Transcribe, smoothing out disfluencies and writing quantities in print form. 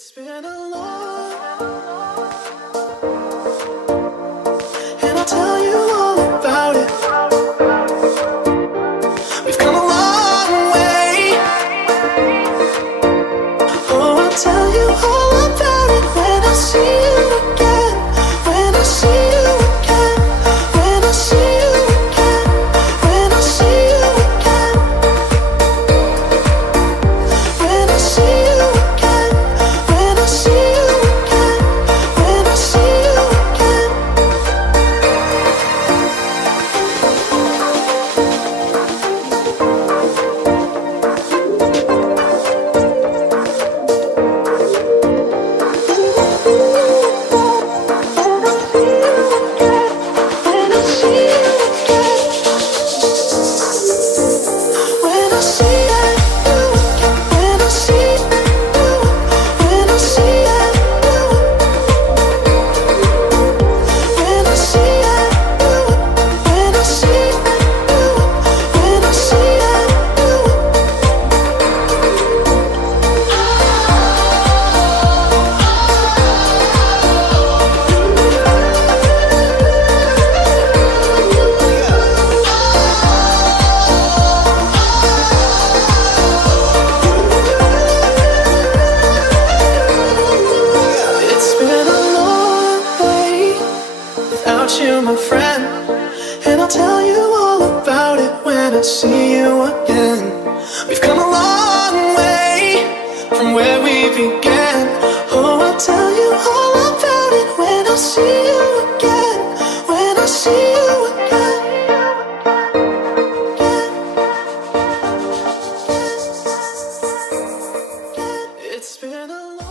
It's been a long, and I'll tell you all about it. We've come a long way. Oh, I'll tell you all about it when I see you again. When I see you again. When I see you again. When I see you again. When I see you again. When I see you again. When I see you again. When I see you again. When I see you again. When I see you again. When I see you when I see you when I see you when I see It's been a long day without you, my friend, and I'll tell you all about it when I see you again. We've come a long way from where we began. Oh, I'll tell you all about it when I see you again. When I see you again. It's been a long